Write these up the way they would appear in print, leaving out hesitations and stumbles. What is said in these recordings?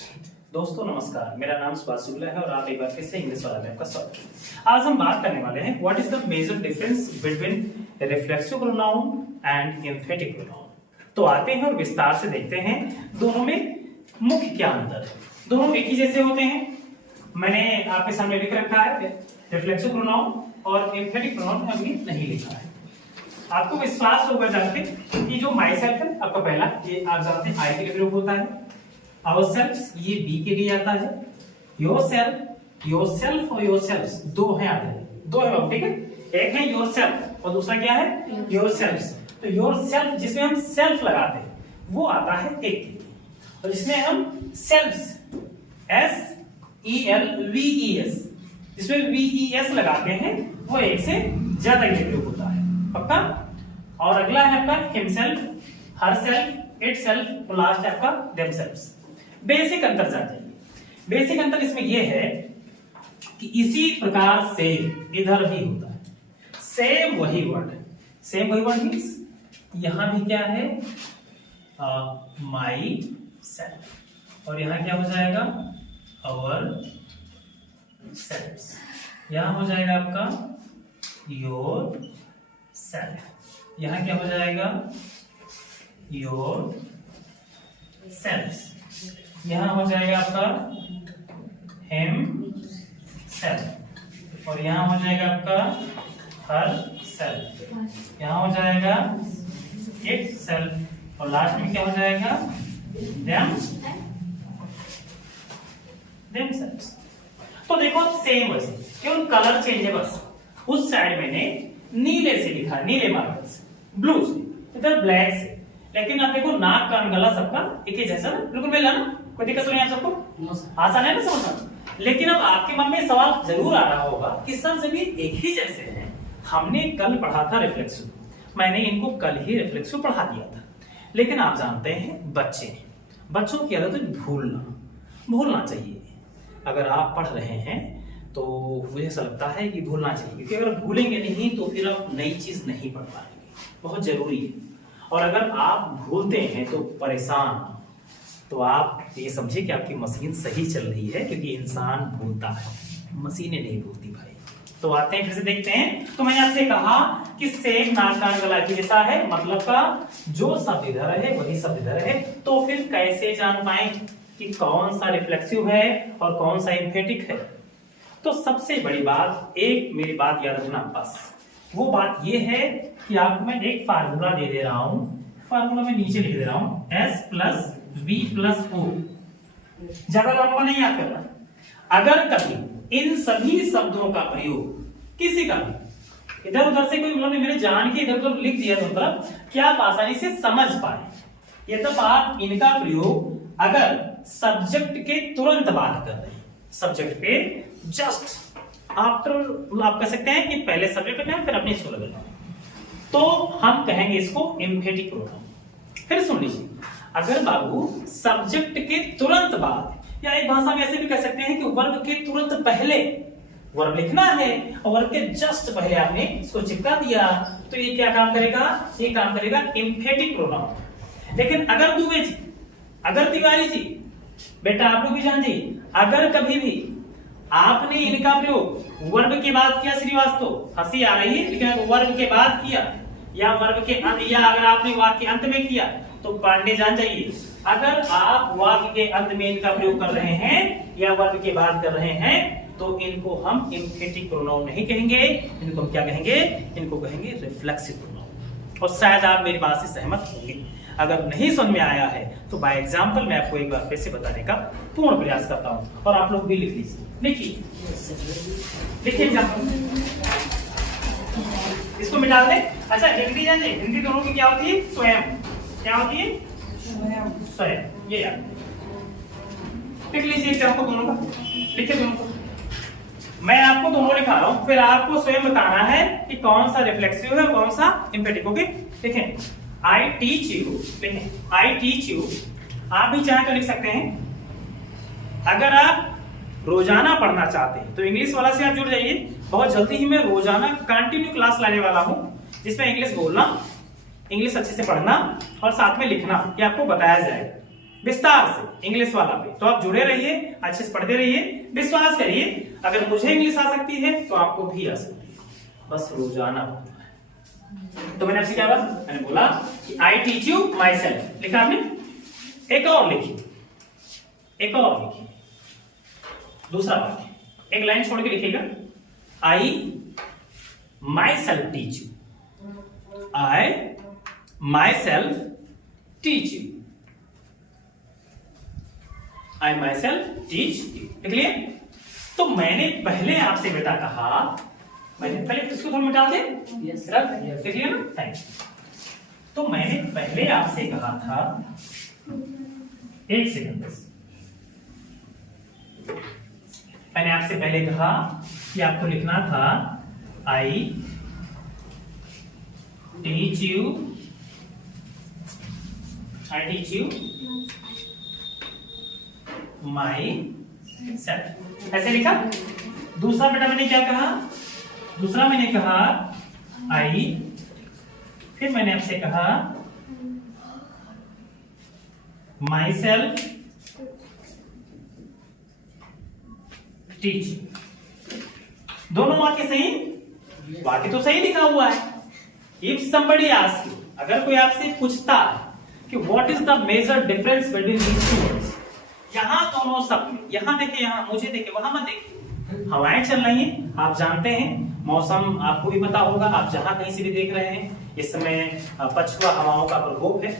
दोस्तों नमस्कार, मेरा नाम सुभाष शुक्ला है और आप एक बार फिर से इंग्लिश वाला में आपका स्वागत है। आज हम बात करने वाले हैं what is the major difference between reflexive pronoun and emphatic pronoun. तो आते हैं और विस्तार से देखते हैं दोनों में मुख्य क्या अंतर है। दोनों एक ही जैसे होते हैं। मैंने आपके सामने लिख रखा है रिफ्लेक्सिव प्रोनाउन और एम्फेटिक प्रोनाउन अभी नहीं लिखा है। आपको विश्वास होगा जानते कि जो माई सेल्फ है आपका पहला, ये आप जानते हैं आई के लिए प्रयोग होता है। Ourselves ये बी के लिए आता है। yourself और yourselves दो हैं आते हैं, दो है ठीक है। एक है yourself और दूसरा क्या है yourselves। तो yourself जिसमें हम सेल्फ लगाते हैं वो आता है एक के लिए, और जिसमें हम selves SELVES जिसमें VES लगाते हैं वो एक से ज्यादा के लिए प्रयोग होता है, पक्का। और अगला है आपका himself, herself, itself और लास्ट है आपका themselves। बेसिक अंतर जान जाइए। बेसिक अंतर इसमें यह है कि इसी प्रकार से इधर भी होता है, सेम वही वर्ड है। सेम वही वर्ड मींस यहां भी क्या है माई सेल्फ, और यहां क्या हो जाएगा अवर सेल्फ्स। यहां हो जाएगा आपका योर सेल्फ, यहां क्या हो जाएगा योर सेल्फ्स, यहां हो जाएगा आपका हिम सेल्फ, और यहां हो जाएगा आपका हर सेल्फ, यहां हो जाएगा इट सेल्फ, और लास्ट में क्या हो जाएगा देम सेल्फ्स। तो देखो सेम वैसे, केवल कलर चेंज है बस। उस साइड मैंने नीले से लिखा, नीले मार्कर से, ब्लू से, इधर ब्लैक से। लेकिन आप देखो नाक कान गला सबका एक ही जैसा ना, बिल्कुल मिला ना, कोई दिक्कत तो नहीं है सबको, आसान है ना समझना। लेकिन अब आपके मन में सवाल जरूर आ रहा होगा कि सर जमीन एक ही जैसे हैं, हमने कल पढ़ा था रिफ्लेक्सिव, मैंने इनको कल ही रिफ्लेक्सिव पढ़ा दिया था। लेकिन आप जानते हैं बच्चों की आदत है भूलना चाहिए। अगर आप पढ़ रहे हैं तो मुझे ऐसा लगता है कि भूलना चाहिए, क्योंकि अगर भूलेंगे नहीं तो फिर आप नई चीज नहीं पढ़ पाएंगे, बहुत जरूरी है। और अगर आप भूलते हैं तो परेशान, तो आप ये समझिए कि आपकी मशीन सही चल रही है, क्योंकि इंसान भूलता है, मशीनें नहीं भूलती भाई। तो आते हैं फिर से देखते हैं। तो मैंने आपसे कहा कि सेम नाक कान गला की जैसा है, मतलब का जो शब्द इधर है वही शब्द इधर है। तो फिर कैसे जान पाए कि कौन सा रिफ्लेक्सिव है और कौन सा एम्फेटिक है? तो सबसे बड़ी बात, एक मेरी बात याद रखना बस, वो बात ये है कि आपको मैं एक फार्मूला दे दे रहा हूं, फार्मूला में नीचे लिख दे रहा हूं S + V + O। ज्यादा लंबा नहीं याद करना। अगर कभी इन सभी शब्दों का प्रयोग किसी का भी इधर उधर से कोई मतलब मैंने जान के इधर उधर लिख दिया तो मतलब क्या आप आसानी से समझ पाए, ये तब आप इनका प्रयोग अगर सब्जेक्ट के तुरंत बाद कर रहे हैं, सब्जेक्ट पे जस्ट आफ्टर, आप कह सकते हैं कि पहले सब्जेक्ट में फिर अपनी इसको लगाना, तो हम कहेंगे इसको एम्फेटिक प्रोनाउन। फिर सुन लीजिए, अगर बाबू सब्जेक्ट के तुरंत बाद, या एक भाषा में ऐसे भी कह सकते हैं कि वर्ब के तुरंत पहले वर्ब लिखना है और वर्ब के जस्ट पहले आपने इसको चिपका दिया, तो ये क्या काम करेगा? ये काम करेगा एम्फेटिक प्रोनाउन। लेकिन अगर दुबे जी, अगर तिवारी जी, बेटा आप लोग भी जान जी, अगर कभी भी आपने इनका प्रयोग वर्ब के बाद किया, श्रीवास्तव हंसी आ रही है, लेकिन अगर वर्ब के बाद किया या वर्ब के अंत, या अगर आपने वाक्य के अंत में किया, तो पांडे जान जाइए, अगर आप वाक्य के अंत में इनका प्रयोग कर रहे हैं या वर्ब के बाद कर रहे हैं, तो इनको हम एम्फेटिक प्रोनाउन नहीं कहेंगे, इनको हम क्या कहेंगे? इनको कहेंगे रिफ्लेक्सिव प्रोनाउन। और शायद आप मेरी बात से सहमत होंगे। अगर नहीं समझ में आया है तो बाय एग्जांपल मैं आपको एक बार फिर से बताने का पूर्ण प्रयास करता हूं, और आप लोग भी लिख लीजिए। देखिए इसको मिटा दें। अच्छा हिंदी जानिए, हिंदी दोनों की क्या होती है? स्वयं। क्या होती है? स्वयं। ये यार लिख लीजिए क्या आपको दोनों का, लिखिए दोनों को। मैं आपको दोनों लिखा रहा हूं, फिर आपको स्वयं बताना है कि कौन सा रिफ्लेक्सिव है और कौन सा एम्फेटिक। ओके देखें, I teach you, देखें I teach you, आप भी चाहे तो लिख सकते हैं। अगर आप रोजाना पढ़ना चाहते हैं तो इंग्लिश वाला से आप जुड़ जाइए। बहुत जल्दी ही मैं रोजाना कंटिन्यू क्लास लाने वाला हूं, जिसमें इंग्लिश बोलना, इंग्लिश अच्छे से पढ़ना और साथ में लिखना, ये आपको बताया जाएगा। विस्तार से इंग्लिश वाला पे। तो आप जुड़े रहिए, अच्छे से पढ़ते रहिए, विश्वास करिए अगर मुझे इंग्लिश आ सकती है तो आपको भी आ सकती है, बस रोजाना बोलना है। तो मैंने आपसे क्या बोला, मैंने बोला कि I teach you my self, लिखा आपने, एक और लिखिए, एक और लिखिए, दूसरा वाक्य एक लाइन छोड़ के लिखिएगा, I myself teach you, I myself teach you, I myself teach you, लिख लिए। तो मैंने पहले आपसे बेटा कहा, मैंने पहले इसको थोड़ा मिटा दे, लिख लिया ना, थैंक यू। तो मैंने पहले आपसे कहा था, एक सेकंड बस, मैंने आपसे पहले कहा कि आपको लिखना था I teach you, I teach you my self, ऐसे लिखा। दूसरा बेटा मैंने क्या कहा, दूसरा मैंने कहा आई, फिर मैंने आपसे कहा माई सेल्फ टीच। दोनों वाक्य सही, वाक्य तो सही लिखा हुआ है। इफ somebody asks you, अगर कोई आपसे पूछता है कि what is the major difference between these two words, यहां दोनों सब, यहां देखिए, यहां मुझे देखिए, वहां मत देखिए, हवाएं चल रही हैं, आप जानते हैं मौसम आपको भी पता होगा, आप जहां कहीं से भी देख रहे हैं इस समय पछुआ हवाओं का प्रकोप है,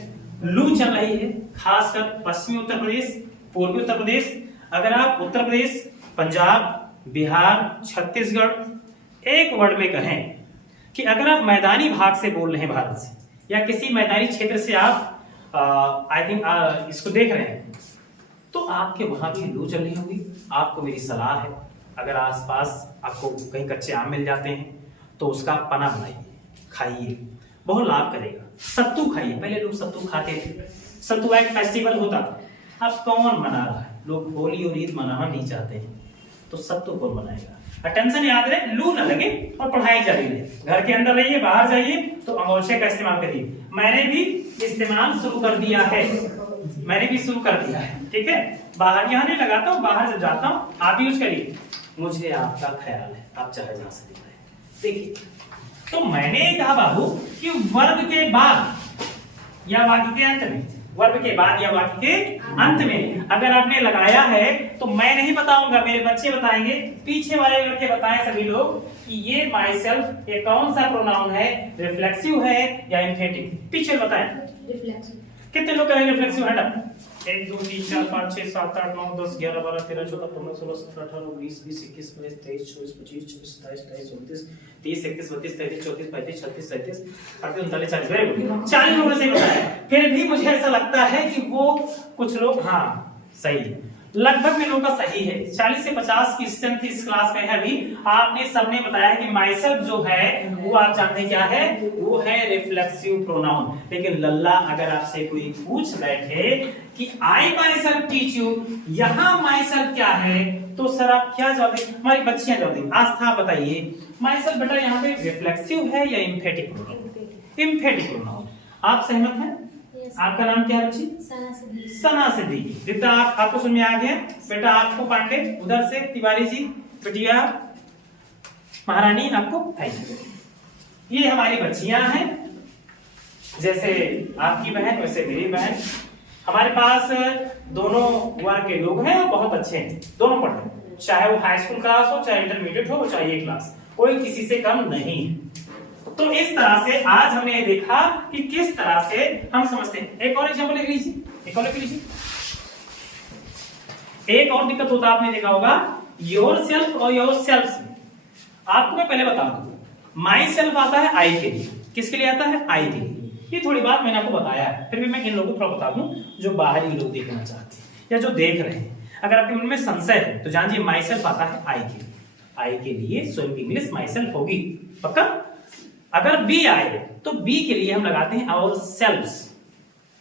लू चल रही है, खासकर पश्चिमी उत्तर प्रदेश, पूर्वी उत्तर प्रदेश। अगर आप उत्तर प्रदेश, पंजाब, बिहार, छत्तीसगढ़ एक वर्ड में कहें कि अगर आप मैदानी भाग से बोल रहे हैं भारत से, या किसी मैदानी क्षेत्र से आप आई थिंक इसको देख रहे हैं, तो आपके वहां भी लू चल रही होगी। आपको मेरी सलाह है, अगर आसपास आपको कहीं कच्चे आम मिल जाते हैं तो उसका पना बनाइए, खाइए, बहुत लाभ करेगा। सत्तू खाइए, पहले लोग सत्तू खाते थे, सत्तू एक फेस्टिवल होता था, अब कौन मना रहा है, लोग होली और ईद मनाना नहीं चाहते हैं, तो सत्तू कौन मनाएगा। अटेंशन याद रहे, लू न लगे और पढ़ाई जारी रहे। घर के अंदर रहिए, बाहर जाइए तो अंगोछे का इस्तेमाल करिए। मैंने भी इस्तेमाल शुरू कर दिया है, मैंने भी शुरू कर दिया है, ठीक है। बाहर यहाँ नहीं लगाता हूँ, बाहर जब जाता हूँ आप यूज करिए, मुझे आपका ख्याल है, आप चाहे जहां से देख रहे हैं। देखिए, तो मैंने कहा बाबू कि वर्ब के बाद या वाक्य के अंत में, वर्ब के बाद या वाक्य के अंत में अगर आपने लगाया है तो मैं नहीं बताऊंगा, मेरे बच्चे बताएंगे, पीछे वाले लड़के बताएं सभी लोग कि ये माई सेल्फ ये कौन सा प्रोनाउन है, रिफ्लेक्सिव है या एम्फेटिक। पीछे बताएं रिफ्लेक्सिव। कितने लोग कहेंगे रिफ्लेक्सिव है? 1 2 3 4 5 6 7 8 9 10 11 12 13 14 15 16 17 18 19 20 21 22 23 24 25 26 27 28 29 30 31 32 33 34 35 36 37 38 39 40, वेरी गुड, 40 लोगों से बताया। फिर भी मुझे ऐसा लगता है कि वो कुछ लोग हाँ सही है, लगभग में लोगों का सही है। 40 से 50 की स्ट्रेंथ इस क्लास में है। अभी आपने सबने बताया कि माई सेल्फ जो है वो आप जानते हैं क्या है, वो है रिफ्लेक्सिव प्रोनाउन। लेकिन लल्ला अगर आपसे कोई पूछ बैठे कि आई माई सेल्फ टीच यू, यहाँ माई सेल्फ क्या है, तो सर आप क्या जवाब देंगे? हमारी बच्चियां जवाब देंगी। आस्था बताइए माई सेल्फ बेटा यहाँ पे रिफ्लेक्सिव है या इम्फेटिक प्रोनाउन? Emphatic pronoun. आप सहमत हैं? आपका नाम क्या है बच्ची? सना सिद्दीकी। बेटा आपको समझ में आ गया? बेटा आपको पांडे, उधर से तिवारी जी, बेटिया महारानी, आपको थैंक यू। ये हमारी बच्चियां हैं, जैसे आपकी बहन वैसे मेरी बहन। हमारे पास दोनों वर्ग के लोग हैं और बहुत अच्छे हैं, दोनों पढ़ रहे हैं, चाहे वो हाई स्कूल क्लास हो, चाहे इंटरमीडिएट हो, चाहे ये क्लास, कोई किसी से कम नहीं है। तो इस तरह से आज हमने ये देखा कि किस तरह से हम समझते हैं। एक और एग्जांपल लिख लीजिए, एक और लिख लीजिए। एक और दिक्कत होता आपने देखा होगा योर सेल्फ और योर सेल्फ में। आपको मैं पहले बता दूं, माई सेल्फ आता है आई के लिए। किसके लिए आता है? आई के लिए। ये थोड़ी बात मैंने आपको बताया है, फिर भी मैं इन लोगों को थोड़ा बता दूं जो बाहरी लोग देखना चाहते हैं या जो देख रहे हैं। अगर आपके मन में संशय है तो जानिए माई सेल्फ आता है आई के लिए। आई के लिए स्वयं की इंग्लिश माई सेल्फ होगी, पक्का। अगर बी आए तो बी के लिए हम लगाते हैं आवर सेल्व्स।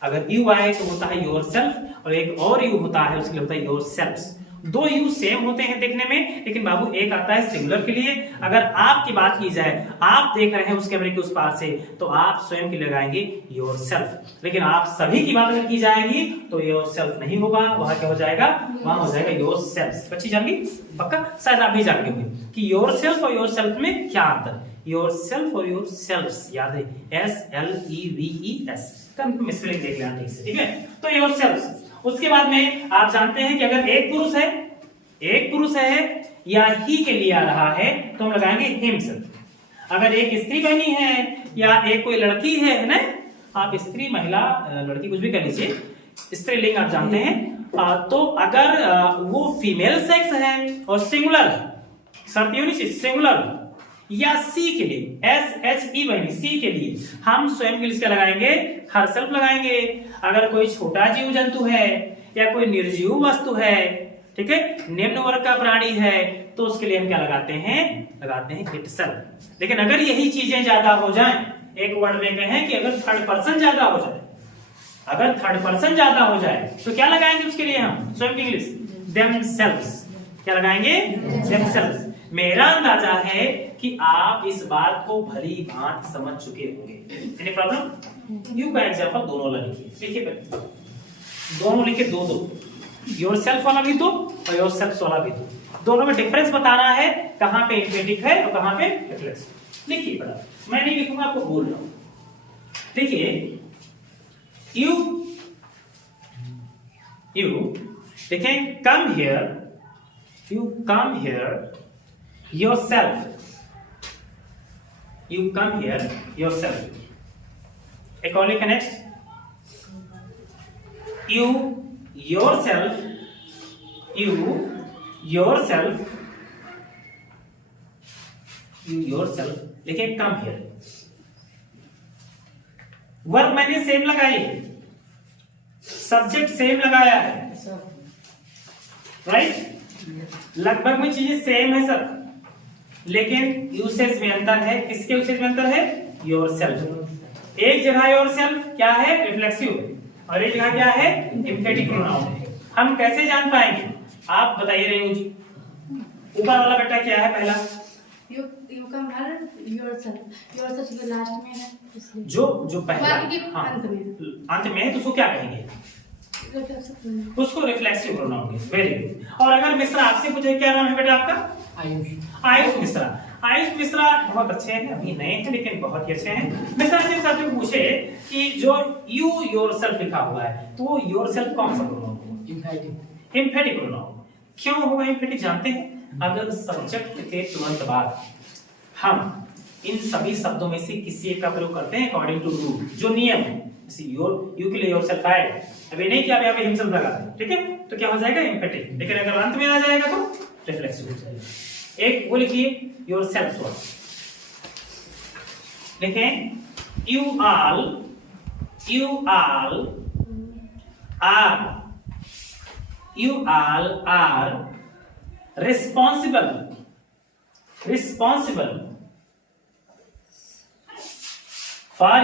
अगर यू आए तो होता है योर सेल्फ, और एक और यू होता है उसके लिए होता है योर सेल्व्स। दो यू सेम होते हैं देखने में, लेकिन बाबू एक आता है सिंगुलर के लिए। अगर आपकी बात की जाए, आप देख रहे हैं उस कैमरे के उस पार से, तो आप स्वयं के लगाएंगे योरसेल्फ। लेकिन आप सभी की बात अगर की जाएगी तो योरसेल्फ नहीं होगा, वहां क्या हो जाएगा, वहां हो जाएगा योरसेल्फ। बच्ची जान गई पक्का, शायद आप भी जान गए होंगे कि योरसेल्फ और योरसेल्फ में क्या अंतर। योरसेल्फ और योरसेल्फ्स याद है, SLEVES का मिसस्पेलिंग देख लेना ठीक से, ठीक है। तो योरसेल्फ्स। उसके बाद में आप जानते हैं कि अगर एक पुरुष है या ही के लिए आ रहा है तो हम लगाएंगे हिमसेल्फ। अगर एक स्त्री बनी है या एक कोई लड़की है ना, आप स्त्री महिला लड़की कुछ भी कर लीजिए, स्त्रीलिंग आप जानते हैं, तो अगर वो फीमेल सेक्स है और सिंगुलर है, शर्त ये होनी चाहिए सिंगुलर, या सी के लिए SHE बनी सी के लिए हम स्वयं के लिए क्या लगाएंगे, हरसेल्फ लगाएंगे। अगर कोई छोटा जीव जंतु है या कोई निर्जीव वस्तु है, ठीक है, निम्न वर्ग का प्राणी है, तो उसके लिए हम क्या लगाते हैं इटसेल्फ। लेकिन अगर यही चीजें ज्यादा हो जाएं, एक वर्ड में कहें कि अगर थर्ड पर्सन ज्यादा हो जाए, अगर थर्ड पर्सन ज्यादा हो जाए तो क्या लगाएंगे उसके लिए हम स्वयं की इंग्लिश देमसेल्व्स। क्या लगाएंगे, देमसेल्व्स। मेरा अंदाजा है कि आप इस बात को भली भांति समझ चुके होंगे। Any problem? यू का एग्जांपल दोनों वाला लिखिए पहले, दोनों लिखिए, दो योरसेल्फ वाला भी दो और योरसेल्फ्स वाला भी दो, दोनों में डिफरेंस बताना है, कहां पे इंफिनिटिव है और कहां पे रिफ्लेक्स। लिखिए बड़ा, मैं नहीं लिखूंगा, आपको बोल रहा हूं। देखिए you देखें, come here, you come here yourself, you come here yourself. एक और लिखा next, you yourself, you yourself, you yourself, लिखे come here। वर्ब मैंने सेम लगाई है, सब्जेक्ट सेम लगाया है, राइट। लगभग में चीजें सेम है सर, लेकिन यूसेज में अंतर है। किसके यूसेज में अंतर है? योरसेल्फ। एक जगह योरसेल्फ क्या है, रिफ्लेक्सिव, और एक जगह क्या है, एम्फेटिक प्रोनाउन। हम कैसे जान पाएंगे, आप बताइए रेणु जी। ऊपर वाला बेटा क्या है पहला, you come here yourself के लास्ट में है, इसलिए जो पहला हाँ, अंत में है तो उसको क्या कहेंगे, उसको रिफ्लेक्सिव प्रोनाउन है। Very good. और अगर मिश्रा आपसे पूछे क्या नाम है बेटा आपका, आयुष मिश्रा। आयुष मिश्रा बहुत अच्छे हैं, अभी नए हैं लेकिन बहुत ही अच्छे हैं। मिश्रा जी से पूछे कि जो यू योरसेल्फ लिखा हुआ है, तो वो योरसेल्फ कौन सा प्रोनाउन होगा? Emphatic pronoun. क्यों होगा एम्फेटिक जानते हैं? अगर सब्जेक्ट के तुरंत बाद हम इन सभी शब्दों में से किसी एक का प्रयोग करते हैं अकॉर्डिंग टू रूल, जो नियम है, जैसे यू के लिए योरसेल्फ आएगा, अभी नहीं कि आप यहाँ पे हिमसेल्फ लगा दें, ठीक है, तो क्या हो जाएगा एम्फेटिक। लेकिन अगर अंत में आ जाएगा तो रिफ्लेक्सिव हो जाएगा। एक वो लिखिए योरसेल्फ वर्ड, लिखें you all are responsible for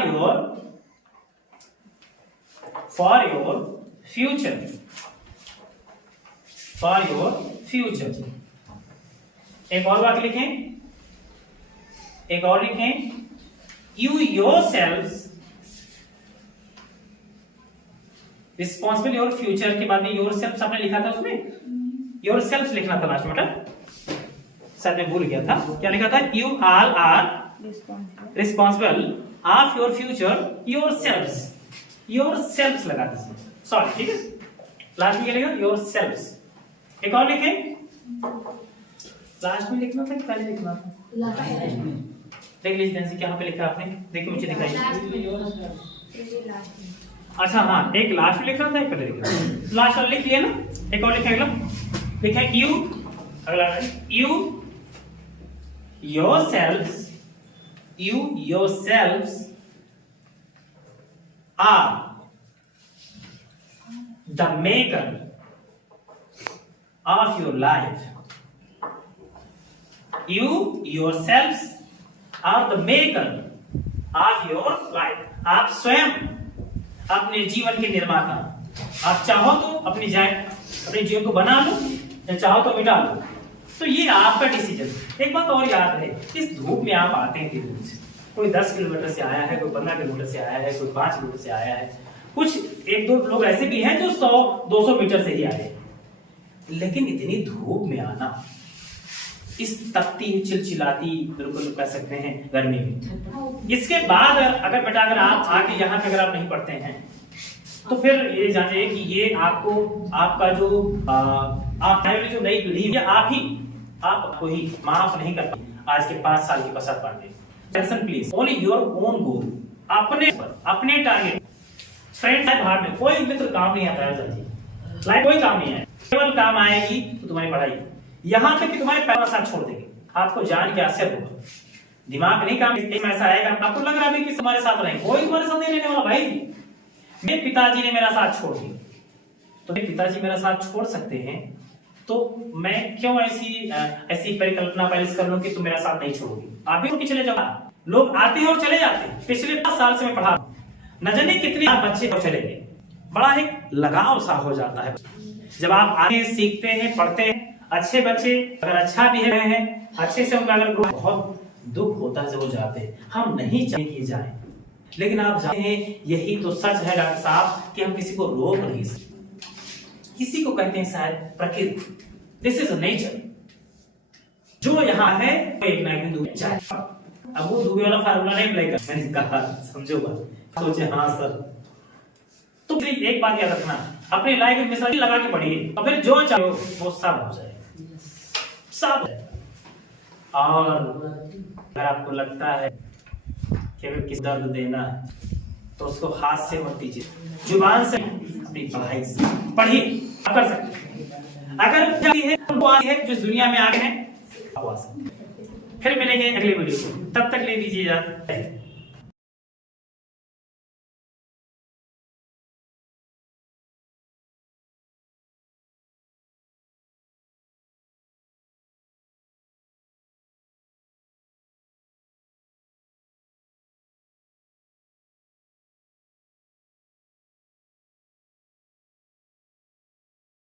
your future, एक और बात लिखें, you yourselves responsible your future के बाद में योरसेल्फ आपने लिखा था, उसमें योरसेल्फ लिखना था लास्ट में, सर मैं भूल गया था, क्या लिखा था, you all are responsible of your future yourselves लगा दीजिए, सॉरी, ठीक है। लास्ट में क्या लिखा, योरसेल्फ्स। एक और लिखें, लास्ट में लिखना था कि पहले लिखना था, देख लीजिए कहाँ पे लिखा आपने, देखिए मुझे दिखाइए। अच्छा हाँ, एक लास्ट में लिखना था, एक पहले लिखना, लास्ट वाला लिख लिया ना। एक और लिखें, अगला लिखें यू, अगला you yourselves are the maker of your life. You yourselves are the maker of your life. आप स्वयं अपने जीवन के निर्माता। आप चाहो तो अपने जीवन को बना लो, या चाहो तो मिटा लो। तो ये आपका डिसीजन। एक बात और याद है, इस धूप में आप आते हैं दूर से, कोई 10 किलोमीटर से आया है, कोई 15 किलोमीटर से आया है, कोई 5 किलोमीटर से आया है, कुछ 1-2 लोग ऐसे भी हैं जो 100-200 मीटर से ही आए। लेकिन इतनी धूप में आना, इस तपती चिलचिलाती बिल्कुल कह सकते हैं गर्मी में, इसके बाद अगर बेटा अगर आप आके यहाँ पे अगर आप नहीं पढ़ते हैं तो फिर ये जानिए कि ये आपको आपका जो आप जो नई पीढ़ी है आपको ही माफ नहीं कर पाएगी आज के 5 साल के पश्चात पढ़ने। Tension please, only your own goal, अपने टारगेट। फ्रेंड लाइफ हार्ड में कोई मित्र काम नहीं आता है, लाइफ कोई काम नहीं है, केवल काम आएगी तो तुम्हारी पढ़ाई। यहां तक कि तुम्हारे पैसा साथ छोड़ देंगे, आपको जान के आश्चर्य होगा, दिमाग नहीं काम ऐसा आएगा, आपको लग रहा है कि तुम्हारे साथ रहेंगे, कोई तुम्हारे साथ नहीं रहने वाला भाई। मेरे पिताजी ने मेरा साथ छोड़ दिया, तो मेरे पिताजी मेरा साथ छोड़ सकते हैं, तो मैं क्यों ऐसी परिकल्पना पैलिस कर लूं कि तुम मेरा साथ नहीं छोड़ोगी। आप भी उनके चले जाओ, लोग आते हैं और चले जाते हैं। पिछले 5 साल से मैं पढ़ा, न जाने कितने बच्चे चले गए, बड़ा एक लगाव सा हो जाता है जब आप आगे सीखते हैं, पढ़ते हैं। अच्छे बच्चे अगर अच्छा भी रहे हैं, अच्छे से उनका अगर बहुत दुख होता है जब वो जाते हैं, हम नहीं चाहते कि जाए, लेकिन आप जानते हैं यही तो सच है डॉक्टर साहब कि हम किसी को रोक नहीं सकते। किसी को कहते हैं शायद प्रकृति, दिस इज नेचर, जो यहाँ है वो एक ना एक दिन डूब जाए। अब वो डूबे वाला फार्मूला नहीं अप्लाई कर, मैंने कहा समझो बात, सोचे हाँ सर। तो एक बात याद रखना, अपनी लाइफ में मिसाल लगा के पढ़िए, और फिर जो चाहो वो सब हो जाए, सब। और अगर आपको लगता है कि अगर किसी दर्द देना है तो उसको हाथ से मत दीजिए, जुबान से, अपनी पढ़ाई से पढ़िए, आप कर सकते हैं। अगर वो आगे है जिस दुनिया में आगे हैं, आप आ सकते हैं। फिर मिलेंगे अगले वीडियो में, तब तक ले लीजिए।